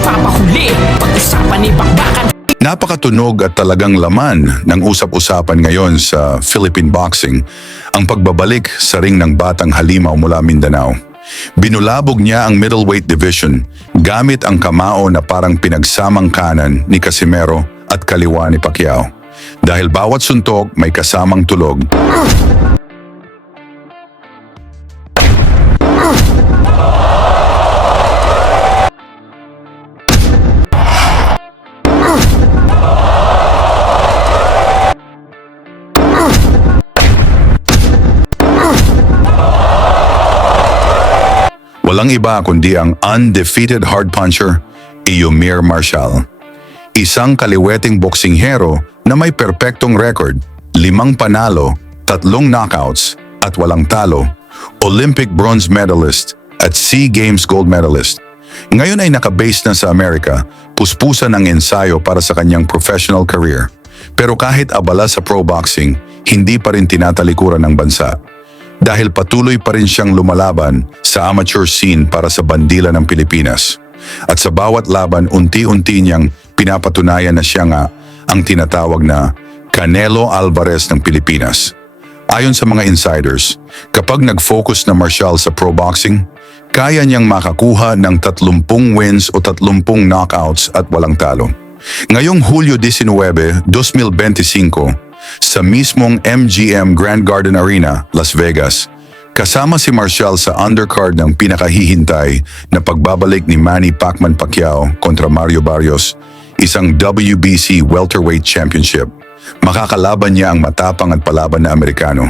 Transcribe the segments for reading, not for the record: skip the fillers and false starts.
ipapahuli. Pag-usapan ni bakbakan. Napakatunog at talagang laman ng usap-usapan ngayon sa Philippine boxing ang pagbabalik sa ring ng batang halimaw mula Mindanao. Binulabog niya ang middleweight division gamit ang kamao na parang pinagsamang kanan ni Casimero at kaliwa ni Pacquiao. Dahil bawat suntok may kasamang tulog. Walang iba kundi ang undefeated hard puncher, Eumir Marcial. Isang kaliweting boksinghero na may perpektong record, 5 panalo, 3 knockouts at walang talo, Olympic bronze medalist at SEA Games gold medalist. Ngayon ay nakabase na sa Amerika, puspusan ang ensayo para sa kanyang professional career. Pero kahit abala sa pro boxing, hindi pa rin tinatalikuran ng bansa. Dahil patuloy pa rin siyang lumalaban sa amateur scene para sa bandila ng Pilipinas. At sa bawat laban, unti-unti niyang pinapatunayan na siya nga ang tinatawag na Canelo Alvarez ng Pilipinas. Ayon sa mga insiders, kapag nag-focus na Marcial sa pro boxing, kaya niyang makakuha ng 30 wins o 30 knockouts at walang talo. Ngayong Hulyo 19, 2025, sa mismong MGM Grand Garden Arena, Las Vegas, kasama si Marcial sa undercard ng pinakahihintay na pagbabalik ni Manny Pacman Pacquiao kontra Mario Barrios, isang WBC welterweight championship. Makakalaban niya ang matapang at palaban na Amerikano,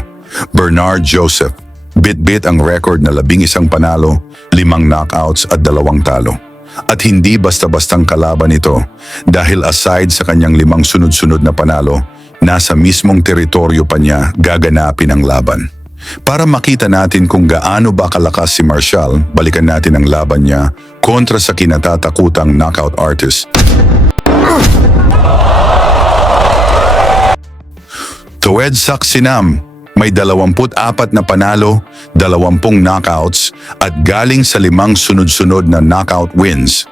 Bernard Joseph. Bit-bit ang record na 11 panalo, 5 knockouts at 2 talo. At hindi basta-bastang kalaban ito dahil aside sa kanyang 5 sunod-sunod na panalo, nasa mismong teritoryo pa niya gaganapin ang laban. Para makita natin kung gaano ba kalakas si Marcial, balikan natin ang laban niya kontra sa kinatatakutang knockout artist. Tuwed Saksinam, may 24 na panalo, 20 knockouts at galing sa 5 sunod-sunod na knockout wins.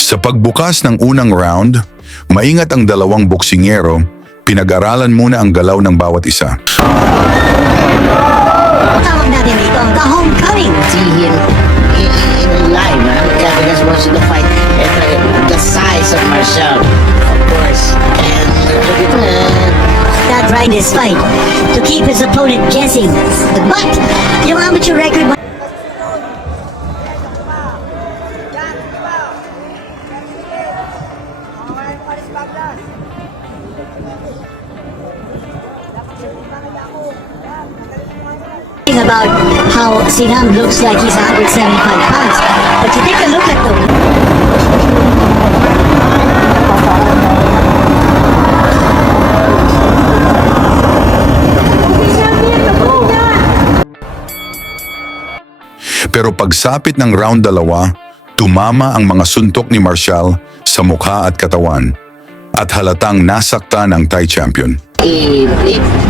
Sa pagbukas ng unang round, maingat ang 2 boksingero, pinag-aralan muna ang galaw ng bawat isa. Tawag natin dito, the homecoming. See him in live, man. Because I just watched the fight. And the size of Marcial, of course. And That right this fight to keep his opponent guessing. But yung amateur record about how Sinam looks like he's 175 pounds. But you take a look at the Pero pagsapit ng round 2, tumama ang mga suntok ni Marcial sa mukha at katawan at halatang nasaktan ang Thai champion.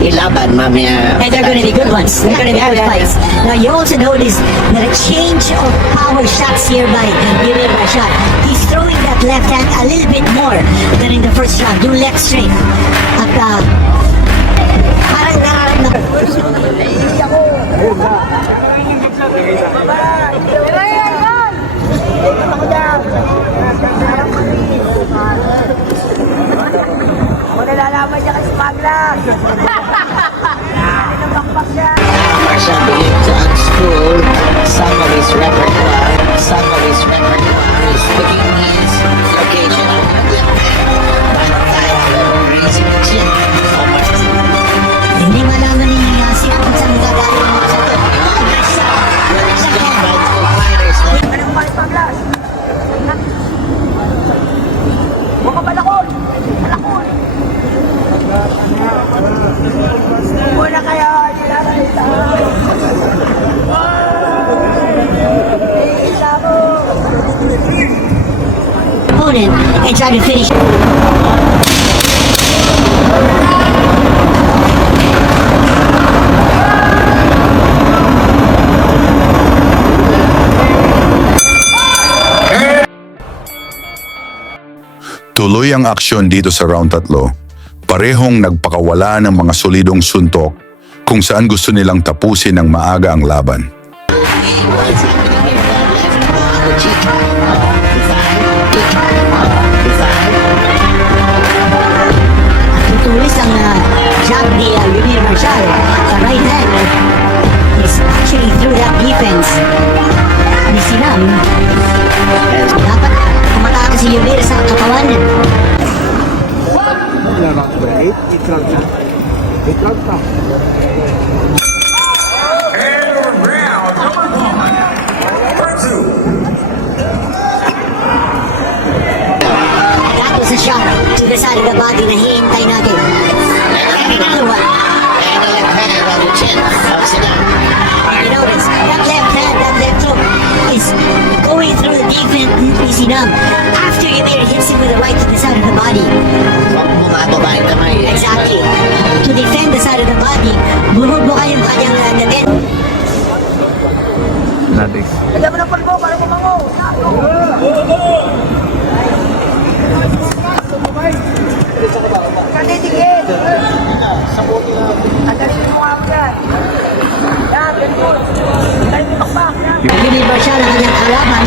ilaban mamaya. and they're going to be good ones. They're going to be good fights. Now you also notice that a change of power shots here by Eumir Marcial. He's throwing that left hand a little bit more than in the first round. Yung left straight. At parang nararamdaman. Nalalaman niya kay Spaglas. Nakakpak siya. Marcial began to unspool some of his repertoire. Some of his repertoire is picking his location on the left hand. By the time raising the chin. So Marcial. Hindi malaman ni Sinam kung saan magagaling mo sa Second by 2 fighters. Anong pa Spaglas? Huwag ka balakon. Balakon. Muna kayo. opponent and try to finish. Tuloy ang aksyon dito sa round 3. Parehong nagpakawala ng mga solidong suntok kung saan gusto nilang tapusin ng maaga ang laban. What's happening here? Left, cheek, Tutulis ang jab ni Yumir Marshall sa right hand is actually through that defense ni Sinam. Dapat tumatake si Yumir sa katawan. That was a shot to the side of the body na hihintay natin. And another one. and the left hand on the chin of Sinam. You notice, that left hand, that left hook is going through the defense ni Sinam. After Yumir hits him with the right to the side of the body. Bumababa yung kamay. Exactly. To defend the side of the body, bumubuka yung kanyang datin. Lagyan mo ng palbo para kumango. Kanitigil. Ang galing mo nga mo yan. Yan, ganito. Ang galing mo takpak. Yan. Yumir Marshall ang kanyang kalaban.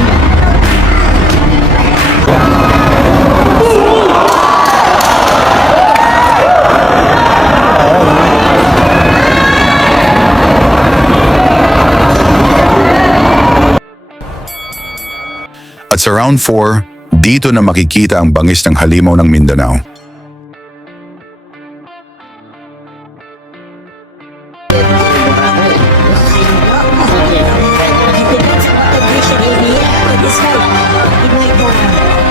At sa round 4, dito na makikita ang bangis ng halimaw ng Mindanao. It depends on what condition he'll be in. In this fight,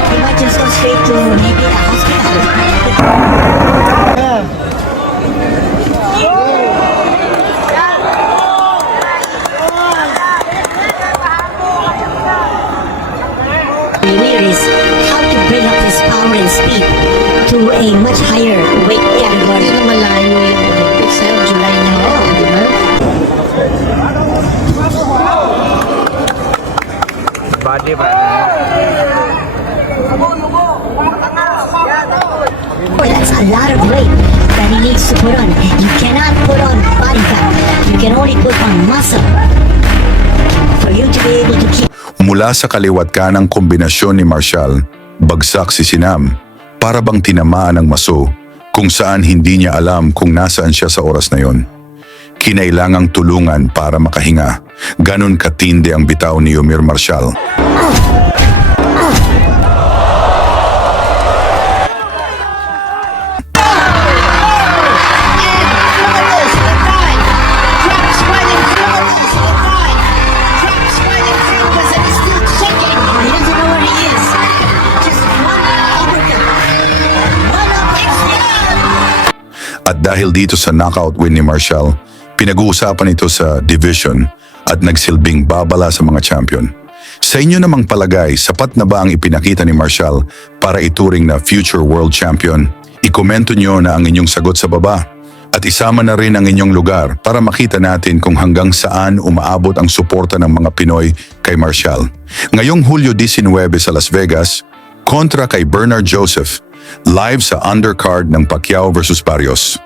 he might just go straight to maybe a hospital. Yumir is how to bring up his power and speed to a much higher weight category. Hindi na malayo yung Olympics. July na ho, di ba? Boy, that's a lot of weight that he needs to put on. You cannot put on body fat. You can only put on muscle for you to be able to keep. Mula sa kaliwat kanang kombinasyon ni Marshall, bagsak si Sinam para bang tinamaan ng maso kung saan hindi niya alam kung nasaan siya sa oras na yon. Kinailangang tulungan para makahinga. Ganon katindi ang bitaw ni Yumir Marshall. He doesn't know where he is. Just one uppercut. One uppercut. At dahil dito sa knockout win ni Marshall, pinag-uusapan ito sa division at nagsilbing babala sa mga champion. Sa inyo namang palagay, sapat na ba ang ipinakita ni Marshall para ituring na future world champion? Ikomento nyo na ang inyong sagot sa baba. At isama na rin ang inyong lugar para makita natin kung hanggang saan umaabot ang suporta ng mga Pinoy kay Marshall. Ngayong Hulyo 19 sa Las Vegas, kontra kay Bernard Joseph, live sa undercard ng Pacquiao vs Barrios.